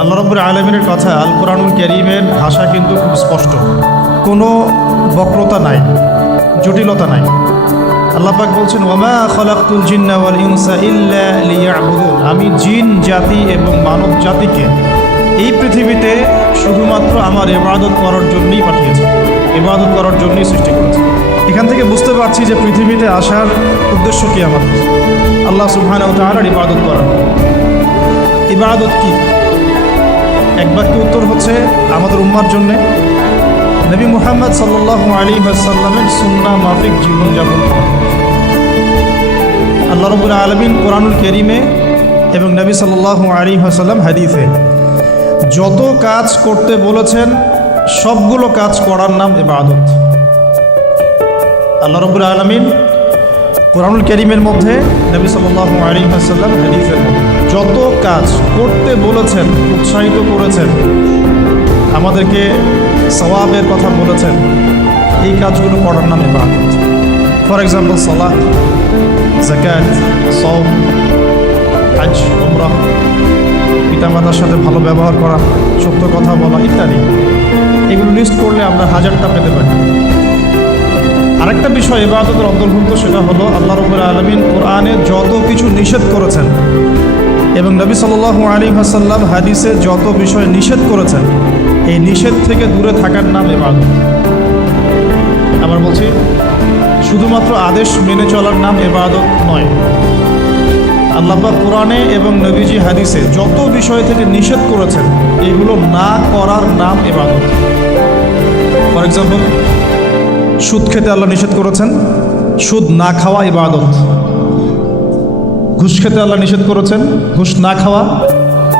আল্লাহ রাব্বুল আলামিনের কথা আল কোরআনুল কারীমের ভাষা কিন্তু খুব স্পষ্ট, কোনো বক্রতা নাই, জটিলতা নাই। আল্লাহ পাক বলছেন, ওয়ামা খালাকতুল জিন্না ওয়াল ইনসা ইল্লা লিয়াবুদুন, আমি জিন জাতি এবং মানব জাতিকে এই পৃথিবীতে শুধুমাত্র আমার ইবাদত করার জন্যই পাঠিয়েছি, ইবাদত করার জন্যই সৃষ্টি করেছি। এখান থেকে বুঝতে পারছি যে পৃথিবীতে আসার উদ্দেশ্য কি আমাদের, আল্লাহ সুবহানাহু ওয়া তাআলার ইবাদত করা। ইবাদত কি? এক বাক্যে উত্তর হচ্ছে আমাদের উম্মার জন্যে নবী মুহাম্মদ সাল্লাল্লাহু আলাইহি ওয়াসাল্লামের সুন্নাহ মাফিক জীবনযাপন। আল্লাহ রাব্বুল আলামিন কোরআনুল কারীমে এবং নবী সাল্লাল্লাহু আলাইহি ওয়াসাল্লাম হাদিসে যত কাজ করতে বলেছেন সবগুলো কাজ করার নাম ইবাদত। আল্লাহ রাব্বুল আলামিন কোরআনুল কারীমের মধ্যে, নবী সাল্লাল্লাহু আলাইহি ওয়াসাল্লাম হাদিসের মধ্যে যত কাজ করতে বলেছেন, উৎসাহিত করেছেন, আমাদেরকে সওয়াবের কথা বলেছেন, এই কাজগুলো করার নাম ইবাদত। ফর এক্সাম্পল সালাত, যাকাত, সাওম, হজ, উমরাহ, পিতামাতার সাথে ভালো ব্যবহার করা, সত্য কথা বলা ইত্যাদি। এগুলো লিস্ট করলে আমরা হাজারটা পেতে পারি। আরেকটা বিষয় ইবাদতের অন্তর্ভুক্ত, সেটা হলো আল্লাহ রাব্বুল আলামিন কোরআনে যত কিছু নিষেধ করেছেন এবং নবী সাল্লাল্লাহু আলাইহি ওয়াসাল্লাম হাদিসে যত বিষয় নিষেধ করেছেন, এই নিষেধ থেকে দূরে থাকার নাম ইবাদত। আবার বলছি, শুধুমাত্র আদেশ মেনে চলার নাম ইবাদত নয়। আল্লাহ পাক কোরআনে এবং নবীজি হাদিসে যত বিষয় থেকে নিষেধ করেছেন, এগুলো না করার নাম ইবাদত। ফর এক্সাম্পল, সুদ খেতে আল্লাহ নিষেধ করেছেন, সুদ না খাওয়া ইবাদত। ঘুষ খেতে আল্লাহ নিষেধ করেছেন, ঘুষ না খাওয়া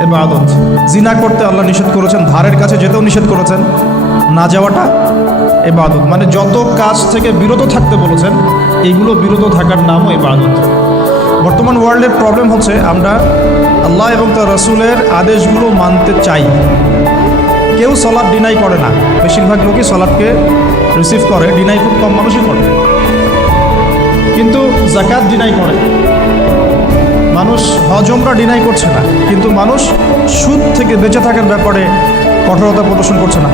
ইবাদত। জিনা করতে আল্লাহ নিষেধ করেছেন, ধারের কাছে যেতেও নিষেধ করেছেন, না যাওয়াটা ইবাদত। মানে যত কাজ থেকে বিরত থাকতে বলেছেন, এইগুলো বিরত থাকার নামও ইবাদত। বর্তমান ওয়ার্ল্ডের প্রবলেম হচ্ছে, আমরা আল্লাহ এবং তার রাসূলের আদেশগুলো মানতে চাই, কেউ সালাত ডিনাই করে না। বেশিরভাগ লোকই সালাতকে রিসিভ করে, ডিনাই খুব কম মানুষই করে। কিন্তু যাকাত ডিনাই করে মানুষ, হজ উমরা ডিনাই করছে না, কিন্তু মানুষ সুদ থেকে বেঁচে থাকার ব্যাপারে কঠোরতা প্রদর্শন করছে না।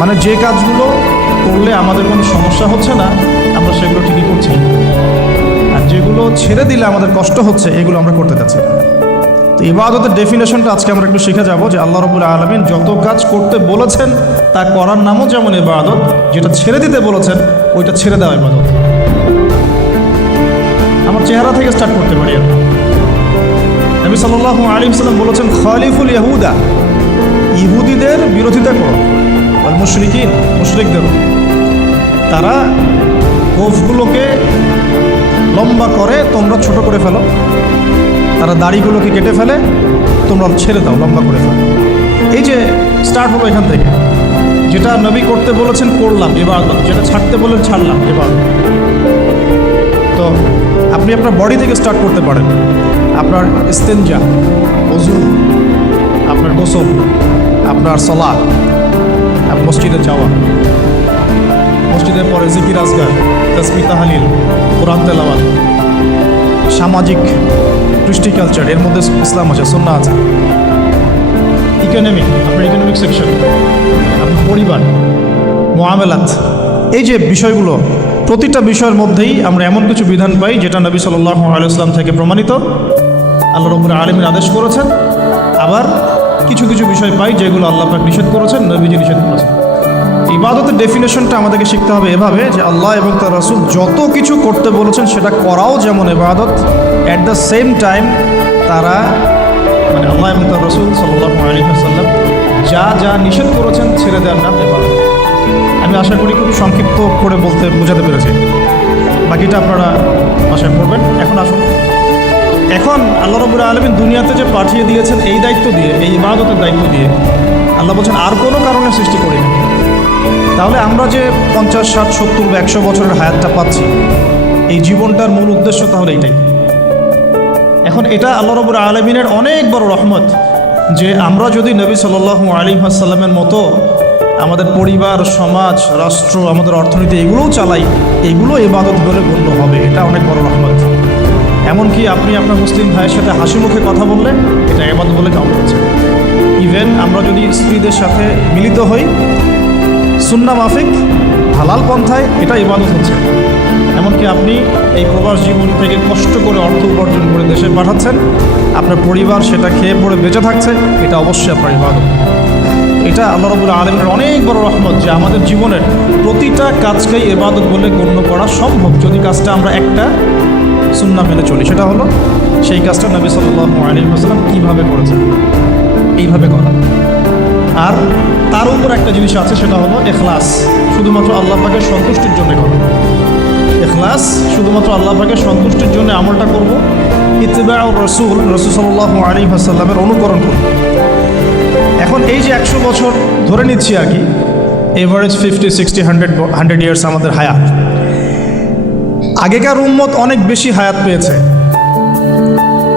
মানে যে কাজগুলো করলে আমাদের কোনো সমস্যা হচ্ছে না, আমরা সেগুলো ঠিকই করছি, আর যেগুলো ছেড়ে দিলে আমাদের কষ্ট হচ্ছে, এগুলো আমরা করতে যাচ্ছি। তো ইবাদতের ডেফিনেশনটা আজকে আমরা একটু শিখে যাব, যে আল্লাহ রাব্বুল আলামিন যত কাজ করতে বলেছেন তা করার নামও যেমন ইবাদত, যেটা ছেড়ে দিতে বলেছেন ওইটা ছেড়ে দেওয়া ইবাদত। আমার চেহারা থেকে স্টার্ট করতে পারি। নবী সাল্লাল্লাহু আলাইহি ওয়াসাল্লাম বলেছেন, খালিফুল ইয়াহুদা, ইহুদিদের বিরোধিতা করো, ওয়াল মুশরিকিন, মুশরিকদেরও। তারা গোঁফগুলোকে লম্বা করে, তোমরা ছোট করে ফেলো। তারা দাড়িগুলোকে কেটে ফেলে, তোমরা ছেড়ে দাও, লম্বা করে ফেলো। এই যে স্টার্ট হলো এখান থেকে, যেটা নবী করতে বলেছেন করলাম ইবাদত, যেটা ছাড়তে বলেন ছাড়লাম ইবাদত। তো আপনি আপনার বডি থেকে স্টার্ট করতে পারেন। আপনার ইস্তেনজা, ওযু, আপনার গোসল, আপনার সালাত, মসজিদে যাওয়া, মসজিদের পরে জিকির আজগার, তাসবিহ তাহলিল, কোরআন তেলাওয়াত, সামাজিক কৃষ্টি কালচার, এর মধ্যে ইসলাম আছে, সুন্নাহ আছে। ইকোনমিক, আপনার ইকোনমিক সেকশন, আপনার পরিবার, মুআমালাত, এই যে বিষয়গুলো, প্রতিটা বিষয়ের মধ্যেই আমরা এমন কিছু বিধান পাই যেটা নবী সাল্লাল্লাহু আলাইহি ওয়াসাল্লাম থেকে প্রমাণিত, আল্লাহ রাব্বুল আলামিন আদেশ করেছেন। আবার কিছু কিছু বিষয় পাই যেগুলো আল্লাহ পাক নিষেধ করেছেন, নবীজি নিষেধ করেছেন। ইবাদতের ডেফিনেশনটা আমাদেরকে শিখতে হবে এভাবে, যে আল্লাহ এবং তার রাসূল যত কিছু করতে বলেছেন সেটা করাও যেমন ইবাদত, অ্যাট দ্য সেম টাইম তারা, মানে আল্লাহ এবং তার রাসূল সাল্লাল্লাহু আলাইহি ওয়াসাল্লাম যা যা নিষেধ করেছেন ছেড়ে দেওয়ার নাম ইবাদত। আমি আশা করি খুব সংক্ষিপ্ত করে বোঝাতে পেরেছি, বাকিটা আপনারা আশা করবেন। এখন আসুন, এখন আল্লাহ রাব্বুল আলামিন দুনিয়াতে যে পাঠিয়ে দিয়েছেন এই দায়িত্ব দিয়ে, এই ইবাদতের দায়িত্ব দিয়ে, আল্লাহ বলছেন আর কোনো কারণে সৃষ্টি করিনি। তাহলে আমরা যে 50, 60, 70 বা 100 বছরের হায়াতটা পাচ্ছি, এই জীবনটার মূল উদ্দেশ্য তাহলে এইটাই। এখন এটা আল্লাহ রাব্বুল আলামিনের অনেক বড় রহমত, যে আমরা যদি নবী সাল্লাল্লাহু আলাইহি ওয়াসাল্লামের মতো আমাদের পরিবার, সমাজ, রাষ্ট্র, আমাদের অর্থনীতি এগুলোও চালাই, এগুলো ইবাদত বলে গণ্য হবে। এটা অনেক বড় রহমত। এমনকি আপনি আপনার মুসলিম ভাইয়ের সাথে হাসি মুখে কথা বললে এটা ইবাদত বলে কাউন্ট হচ্ছে। যদি স্ত্রীদের সাথে মিলিত হই সুন্নাহ মাফিক হালাল পন্থায়, এটা ইবাদত হচ্ছে। এমনকি আপনি এই প্রবাস জীবন থেকে কষ্ট করে অর্থ উপার্জন করে দেশে পাঠাচ্ছেন, আপনার পরিবার সেটা খেয়ে পড়ে বেঁচে থাকছে, এটা অবশ্যই আপনার ইবাদত। এটা আল্লাহ রাব্বুল আলামিনের অনেক বড় রহমত যে আমাদের জীবনের প্রতিটা কাজকেই ইবাদত বলে গণ্য করা সম্ভব যদি কাজটা আমরা একটা সুন্নাহ মেনে চলি। সেটা হলো সেই কাজটা নবী সাল্লাল্লাহু আলাইহি ওয়াসাল্লাম কীভাবে করেছেন, এইভাবে করা। আর তার উপর একটা জিনিস আছে, সেটা হলো ইখলাস, শুধুমাত্র আল্লাহ পাকের সন্তুষ্টির জন্য করা। ইখলাস, শুধুমাত্র আল্লাহ পাকের সন্তুষ্টির জন্য আমলটা করব, ইত্তিবাউর রাসূল, রাসূল সাল্লাল্লাহু আলাইহি ওয়াসাল্লামের অনুকরণ করব। এখন এই যে 100 বছর ধরে নিচ্ছি আর কি, এভারেজ 50, 60, 100 ইয়ার্স আমাদের হায়াত। আগেকার উম্মত অনেক বেশি হায়াত পেয়েছে,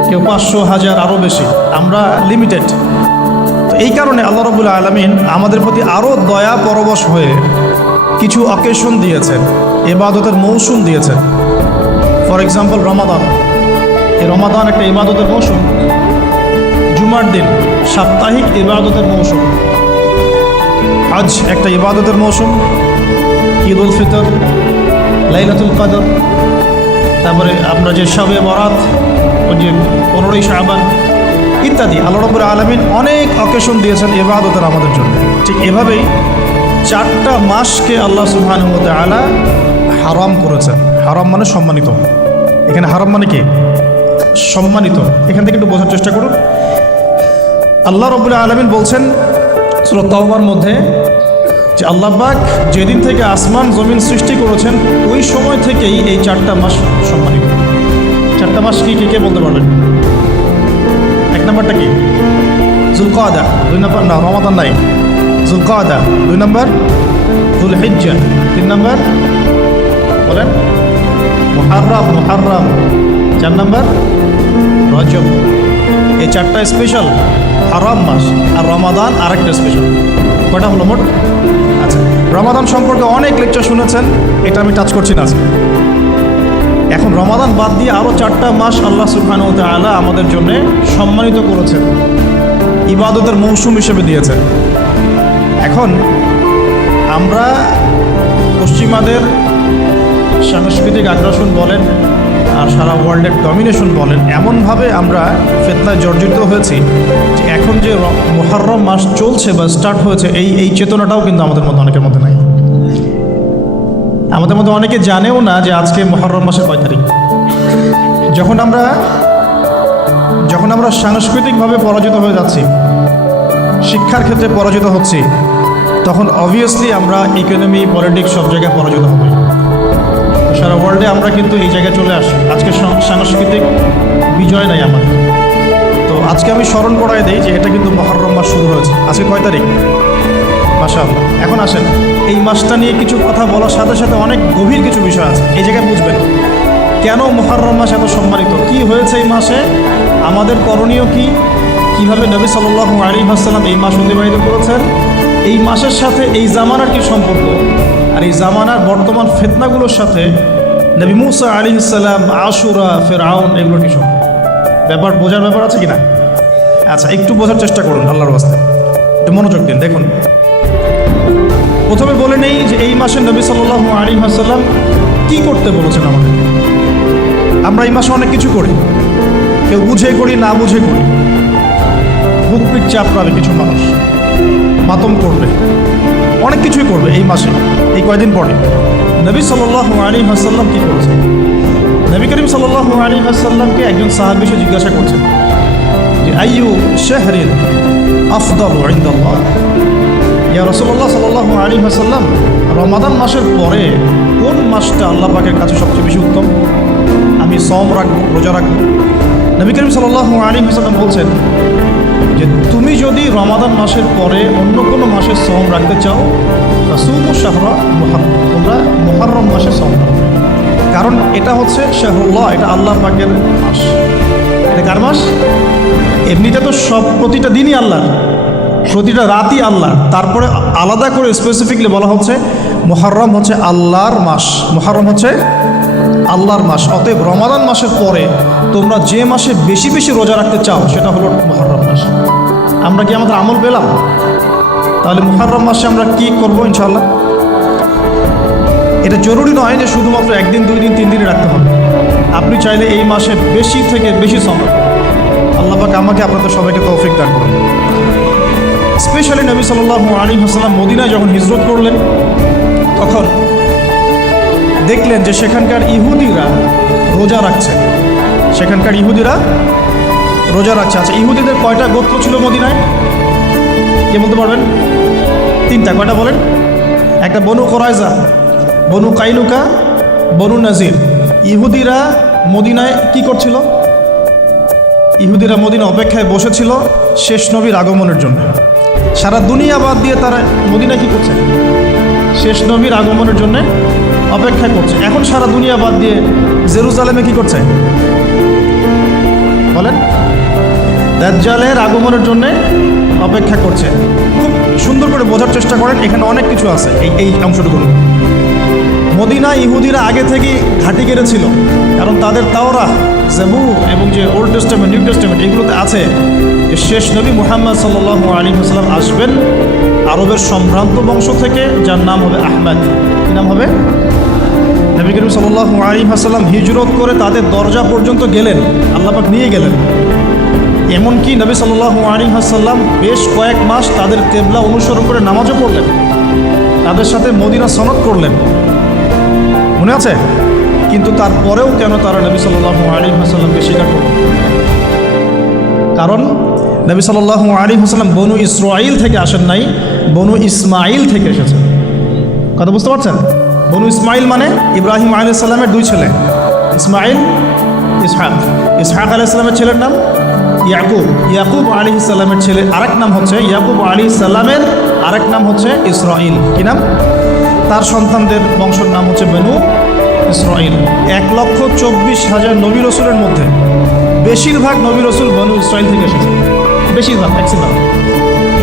কেউ 500, 1000, আরও বেশি, আমরা লিমিটেড। তো এই কারণে আল্লাহ রাব্বুল আলামিন আমাদের প্রতি আরও দয়া পরবশ হয়ে কিছু অকেশন দিয়েছেন, ইবাদতের মৌসুম দিয়েছেন। ফর এক্সাম্পল রমাদান, এই রমাদান একটা ইবাদতের মৌসুম। জুমার দিন সাপ্তাহিক ইবাদতের মৌসুম। হজ একটা ইবাদতের মৌসুম। ঈদ উল ফিতর, লাইলাতুল কদর, তারপরে আমরা যে শবে বরাত, ওই যে 15ই শাবান ইত্যাদি, আল্লাহ রাব্বুল আলামিন অনেক অকেশন দিয়েছেন ইবাদতের আমাদের জন্য। ঠিক এভাবেই 4টা মাসকে আল্লাহ সুবহানাহু ওয়া তাআলা হারাম করেছেন। হারাম মানে সম্মানিত। এখানে হারাম মানে কি? সম্মানিত। এখান থেকে একটু বোঝার চেষ্টা করুন। আল্লাহ রাব্বুল আলামিন বলছেন সূরা তাওবার মধ্যে যে আল্লাহ পাক যেদিন থেকে আসমান জমিন সৃষ্টি করেছেন ওই সময় থেকেই এই 4টা মাস সম্মানিত। 4টা মাস কি কে বলতে পারবেন? 1 নম্বরটা কি? যুলকাদা। 2 নম্বর না, রমাদান নাই, যুলকাদা। 2 নম্বর যুলহিজ্জা। 3 নম্বর বলেন মুহাররম। 4 নম্বর রজব। এই 4টা স্পেশাল হারাম মাস, আর রমাদান আরেকটা স্পেশাল। কয়টা হলো মোট? আচ্ছা, রমাদান সম্পর্কে অনেক লেকচার শুনেছেন, এটা আমি টাচ করছি না আজকে। এখন রমাদান বাদ দিয়ে আরও 4টা মাস আল্লাহ সুবহানাহু ওয়া তাআলা আমাদের জন্য সম্মানিত করেছেন, ইবাদতের মৌসুম হিসেবে দিয়েছেন। এখন আমরা পশ্চিমাদের সাংস্কৃতিক আগ্রাসন বলেন আর সারা ওয়ার্ল্ডের ডমিনেশন বলেন, এমনভাবে আমরা ফিতনায় জর্জরিত হয়েছি যে এখন যে মুহররম মাস চলছে বা স্টার্ট হয়েছে, এই চেতনাটাও কিন্তু আমাদের মধ্যে অনেকের মধ্যে নাই। আমাদের মধ্যে অনেকে জানেও না যে আজকে মুহররম মাসের কয় তারিখ। যখন আমরা সাংস্কৃতিকভাবে পরাজিত হয়ে যাচ্ছি, শিক্ষার ক্ষেত্রে পরাজিত হচ্ছি, তখন অবভিয়াসলি আমরা ইকোনমি, পলিটিক্স সব জায়গায় পরাজিত হবে। সারা ওয়ার্ল্ডে আমরা কিন্তু এই জায়গায় চলে আসি। আজকে সাংস্কৃতিক বিজয় নাই আমাদের। তো আজকে আমি স্মরণ করাই দিই যে এটা কিন্তু মুহররম মাস শুরু হয়েছে। আজকে কয় তারিখ? মাশাআল্লাহ। এখন আসেন, এই মাসটা নিয়ে কিছু কথা বলার সাথে সাথে অনেক গভীর কিছু বিষয় আছে, এই জায়গায় বুঝবেন কেন মুহররম মাস এত সম্মানিত, কি হয়েছে এই মাসে, আমাদের করণীয় কি, কিভাবে নবী সাল্লাল্লাহু আলাইহি ওয়াসাল্লাম এই মাস অতিবাহিত করেছেন, এই মাসের সাথে এই জামানার কি সম্পর্ক, আর এই জামানার বর্তমান ফিতনাগুলোর সাথে নবী মুসা আলাইহিস সালাম, আশুরা, ফিরআউন, এগুলোর কি সম্পর্ক, ব্যাপার বোঝার ব্যাপার আছে কিনা? আচ্ছা, একটু বোঝার চেষ্টা করুন, আল্লাহর ওয়াস্তে একটু মনোযোগ দিন। দেখুন, প্রথমে বলে নেই যে এই মাসে নবী সাল্লাল্লাহু আলাইহি ওয়াসাল্লাম কী করতে বলেছেন আমাদের। আমরা এই মাসে অনেক কিছু করি, কেউ বুঝে করি, না বুঝে করি। বুক পিট চাপড়াবে কিছু মানুষ, মাতম করবে, অনেক কিছুই করবে এই মাসে, এই কয়দিন পরে। নবী সাল্লাল্লাহু আলাইহি ওয়াসাল্লাম কী করেছেন? নবী করিম সাল্লাল্লাহু আলাইহি ওয়াসাল্লামকে একজন সাহাবী এসে জিজ্ঞাসা করছেন যে আইয়ু শাহরিন আফদালু ইনদাল্লাহ, ইয়া রাসূলুল্লাহ সাল্লাল্লাহু আলাইহি ওয়াসাল্লাম, রমাদান মাসের পরে কোন মাসটা আল্লাহ পাকের কাছে সবচেয়ে বেশি উত্তম, আমি সওম রাখবো, রোজা রাখবো? নবী করিম সাল্লাল্লাহু আলাইহি ওয়াসাল্লাম বলছেন যে তুমি যদি রমাদান মাসের পরে অন্য কোনো মাসের সওম রাখতে চাও, তাসুমু শাহরা মুহররম, তোমরা মুহররম মাসে সওম রাখো। কারণ এটা হচ্ছে শাহরুল্লাহ, এটা আল্লাহ পাকের মাস। এটা কার মাস? এমনিতে তো সব প্রতিটা দিনই আল্লাহ, প্রতিটা রাতই আল্লাহ, তারপরে আলাদা করে স্পেসিফিকলি বলা হচ্ছে মুহররম হচ্ছে আল্লাহর মাস, মুহররম হচ্ছে আল্লাহর মাস। অতএব রমাদান মাসের পরে তোমরা যে মাসে বেশি বেশি রোজা রাখতে চাও সেটা হলো মুহররম মাস। আমরা কি আমাদের আমল পেলাম? তাহলে মুহররম মাসে আমরা কি করবো ইনশাআল্লাহ? এটা জরুরি নয় যে শুধুমাত্র একদিন, 2 দিন, 3 দিনে রাখতে হবে। আপনি চাইলে এই মাসে বেশি থেকে বেশি সময়, আল্লাহ পাক আমাকে আপনাদের সবাইকে তৌফিক দান করুন। স্পেশালি নবী সাল্লাল্লাহু আলাইহি ওয়াসাল্লাম মদিনায় যখন হিজরত করলেন, তখন দেখলেন যে সেখানকার ইহুদিরা রোজা রাখছে। সেখানকার ইহুদিরা রোজা রাখছে। আচ্ছা, ইহুদিদের কয়টা গোত্র ছিল মদিনায়? কে বলতে পারবেন? 3টা। কয়টা বলেন? একটা বনু কোরাইজা, বনু কাইনুকা, বনু নাজির। ইহুদিরা মদিনায় কি করছিল? ইহুদিরা মদিনা অপেক্ষায় বসেছিল শেষ নবীর আগমনের জন্য। সারা দুনিয়া বাদ দিয়ে তারা মদিনায় কি করছে? শেষ নবীর আগমনের জন্য অপেক্ষা করছে। এখন সারা দুনিয়া বাদ দিয়ে জেরুজালেমে কি করছে বলেন? দাজ্জালের আগমনের জন্য অপেক্ষা করছে। খুব সুন্দর করে বোঝার চেষ্টা করেন, এখানে অনেক কিছু আছে। এই অংশটুকু মদিনা ইহুদিরা আগে থেকেই ঘাঁটি কেড়েছিল, কারণ তাদের তাওরাহ, জাবুর এবং যে ওল্ড টেস্টামেন্ট, নিউ টেস্টামেন্ট, এগুলোতে আছে যে শেষ নবী মুহাম্মদ সাল্লাল্লাহু আলাইহি ওয়াসাল্লাম আসবেন আরবের সম্ভ্রান্ত বংশ থেকে, যার নাম হবে আহমদ। কী নাম হবে? নবী করিম সাল্লাল্লাহু আলাইহি ওয়াসাল্লাম হিজরত করে তাদের দরজা পর্যন্ত গেলেন, আল্লাহ পাক নিয়ে গেলেন। এমনকি নবী সাল্লাল্লাহু আলাইহি ওয়াসাল্লাম বেশ কয়েক মাস তাদের কিবলা অনুসরণ করে নামাজও পড়লেন, তাদের সাথে মদিনা সনদ করলেন, মনে আছে? কিন্তু তারপরেও কেন তারা নবী সাল্লাল্লাহু আলাইহি ওয়াসাল্লামকে স্বীকার করল? কারণ নবী সাল্লাল্লাহু আলাইহি ওয়াসাল্লাম বনু ইসরাঈল থেকে আসেন নাই, বনু ইসমাঈল থেকে এসেছেন। কথা বুঝতে পারছেন? বনু ইসমাঈল মানে ইব্রাহিম আলাইহিস সালামের 2 ছেলে, ইসমাঈল, ইসহাক। ইসহাক আলাইহিস সালামের ছেলের নাম ইয়াকুব। ইয়াকুব আলাইহিস সালামের ছেলে আরেক নাম হচ্ছে, ইয়াকুব আলাইহিস সালামের আরেক নাম হচ্ছে ইসরাঈল। কি নাম? তার সন্তানদের বংশের নাম হচ্ছে বনু ইসরাঈল। 1,24,000 নবী রসুলের মধ্যে বেশিরভাগ নবী রসুল বনু ইসরাঈল থেকে এসেছে। বেশিরভাগ, ম্যাক্সিমাম,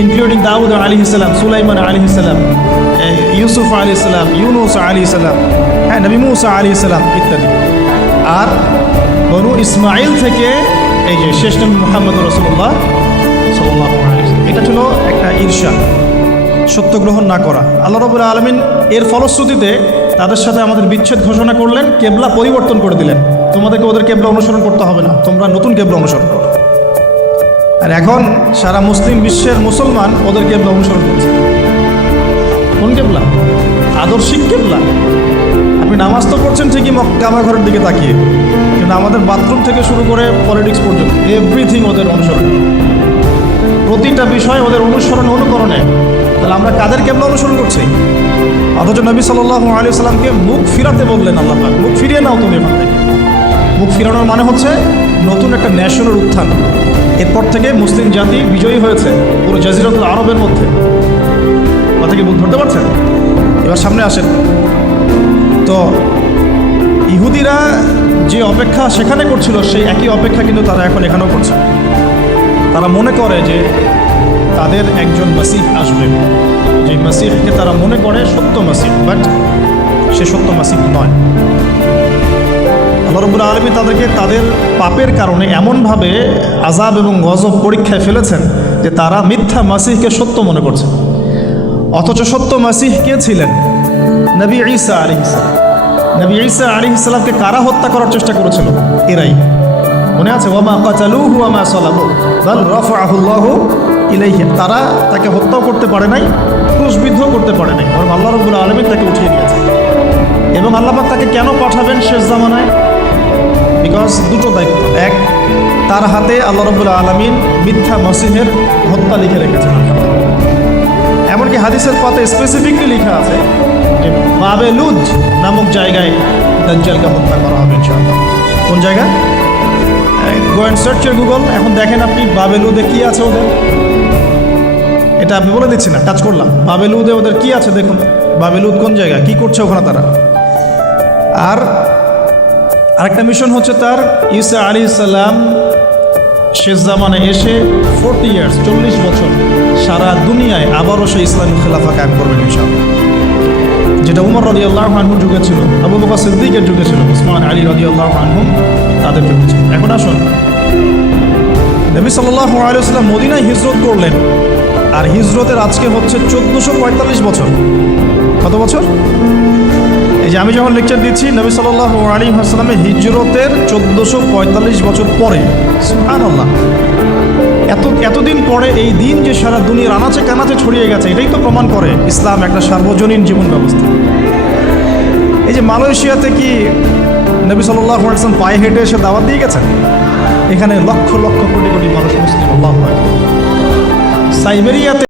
ইনক্লুডিং দাউদ আলাইহিস সালাম, সুলাইমান আলাইহিস সালাম, ইউসুফ আলাইহিস সালাম, ইউনুস আলাইহিস সালাম, হ্যাঁ, নবী মুসা আলাইহিস সালাম ইত্যাদি। আর বনু ইসমাঈল থেকে এই যে শেষ নবী মুহাম্মদ রাসূলুল্লাহ সাল্লাল্লাহু আলাইহি ওয়াসাল্লাম। এটা ছিল একটা ঈর্ষা, সত্য গ্রহণ না করা। আল্লাহ রাব্বুল আলামিন এর ফলশ্রুতিতে তাদের সাথে আমাদের বিচ্ছেদ ঘোষণা করলেন, কেবলা পরিবর্তন করে দিলেন। তোমাদেরকে ওদের কেবলা অনুসরণ করতে হবে না, তোমরা নতুন কেবলা অনুসরণ করো। আর এখন সারা মুসলিম বিশ্বের মুসলমান ওদের কেবলা অনুসরণ করছে। কোন কেবলা? আদর্শিক কেবলা। আপনি নামাজ তো পড়ছেন ঠিকই কাবা ঘরের দিকে তাকিয়ে, কিন্তু আমাদের বাথরুম থেকে শুরু করে পলিটিক্স পর্যন্ত এভরিথিং ওদের অনুসরণ, প্রতিটা বিষয় ওদের অনুসরণ, অনুকরণে। তাহলে আমরা কাদের কেবলা অনুসরণ করছি? অথচ নবী সাল্লাল্লাহু আলাইহি ওয়াসাল্লামকে মুখ ফিরাতে বললেন আল্লাহ পাক, মুখ ফিরিয়ে নাও তুমি এখান থেকে। মুখ ফিরানোর মানে হচ্ছে নতুন একটা ন্যাশনের উত্থান। এরপর থেকে মুসলিম জাতি বিজয়ী হয়েছে পুরো জাজিরাতুল আরবের মধ্যে। কথা কি ধরতে পারছেন? এবার সামনে আসেন। তো ইহুদিরা যে অপেক্ষা সেখানে করছিল, সেই একই অপেক্ষা কিন্তু তারা এখন এখানেও করছে। তারা মনে করে যে তাদের একজন মাসিহ আসবে, যে মাসিহকে তারা মনে করে সত্য মাসিহ, বাট সে সত্য মাসিহ নয়। আল্লাহ রাব্বুল আলামিন তাদেরকে তাদের পাপের কারণে এমনভাবে আযাব এবং গজব পরীক্ষায় ফেলেছেন যে তারা মিথ্যা মাসিহকে সত্য মনে করছে। অথচ সত্য মাসিহ কে ছিলেন? নবী ঈসা আলাইহিস সালাম। নবী ঈসা আলাইহিস সালামকে কারা হত্যা করার চেষ্টা করেছিল? এরাই। মনে আছে? ওয়ামা কাতালুহু ওয়ামা সালাবুহু বাল রাফাআহুল্লাহু ইলাইহি। তারা তাকে হত্যাও করতে পারে নাই, ক্রুশবিদ্ধ করতে পারে নাই, বরং আল্লাহ রাব্বুল আলামিন তাকে উঠিয়ে দিয়েছেন। এবং আল্লাহ পাক তাকে কেন পাঠাবেন শেষ জামানায়? বিকজ দুটো দায়িত্ব। এক, তার হাতে আল্লাহ রাব্বুল আলামিন মিথ্যা মসিহের হত্যা লিখে রেখেছেন। এমনকি হাদিসের পাতে স্পেসিফিকলি লেখা আছে যে বাবে লুদ নামক জায়গায় দাজ্জালকে হত্যা করা হবে ইনশাআল্লাহ। কোন জায়গা? Go and search your Google, এখন দেখেন আপনি বাবে লুদে কী আছে ওদের। এটা আমি বলে দিচ্ছি না, টাচ করলাম। বাবে লুদে ওদের কী আছে দেখুন। বাবে লুদ কোন জায়গা, কী করছে ওখানে তারা। আর আরেকটা মিশন হচ্ছে তার, ঈসা আলাইহিস সালাম শেষ জামানে এসে 40 ইয়ার্স, 40 বছর সারা দুনিয়ায় আবারও সে ইসলামী খেলাফা কায়েম করবেন ইনশাআল্লাহ। যেটা উমর রাদিয়াল্লাহু আনহুর যুগে ছিল, আবু বকর সিদ্দিকের যুগে ছিল, উসমান আলী রাদিয়াল্লাহু আনহুম তাদের যুগে ছিল। এখন আসুন, নবী সাল্লাল্লাহু আলাইহি ওয়াসাল্লাম মদিনায় হিজরত করলেন, আর হিজরতের আজকে হচ্ছে 1445 বছর। কত বছর? এই যে আমি যখন লেকচার দিচ্ছি, নবী সাল্লাল্লাহু আলাইহি ওয়াসাল্লামের হিজরতের 1445 বছর পরে। সুবহানাল্লাহ। এতদিন পরে এই দিন যে সারা দুনিয়ার আনাচে কানাচে ছড়িয়ে গেছে, এটাই তো প্রমাণ করে ইসলাম একটা সার্বজনীন জীবন ব্যবস্থা। এই যে মালয়েশিয়াতে কি নবী সাল্লাল্লাহু আলাইহি ওয়াসাল্লাম পায়ে হেঁটে এসে দাওয়াত দিয়ে গেছেন? এখানে লক্ষ লক্ষ কোটি কোটি মানুষ মুসলিম। আল্লাহু আকবার। সাইবেরিয়াতে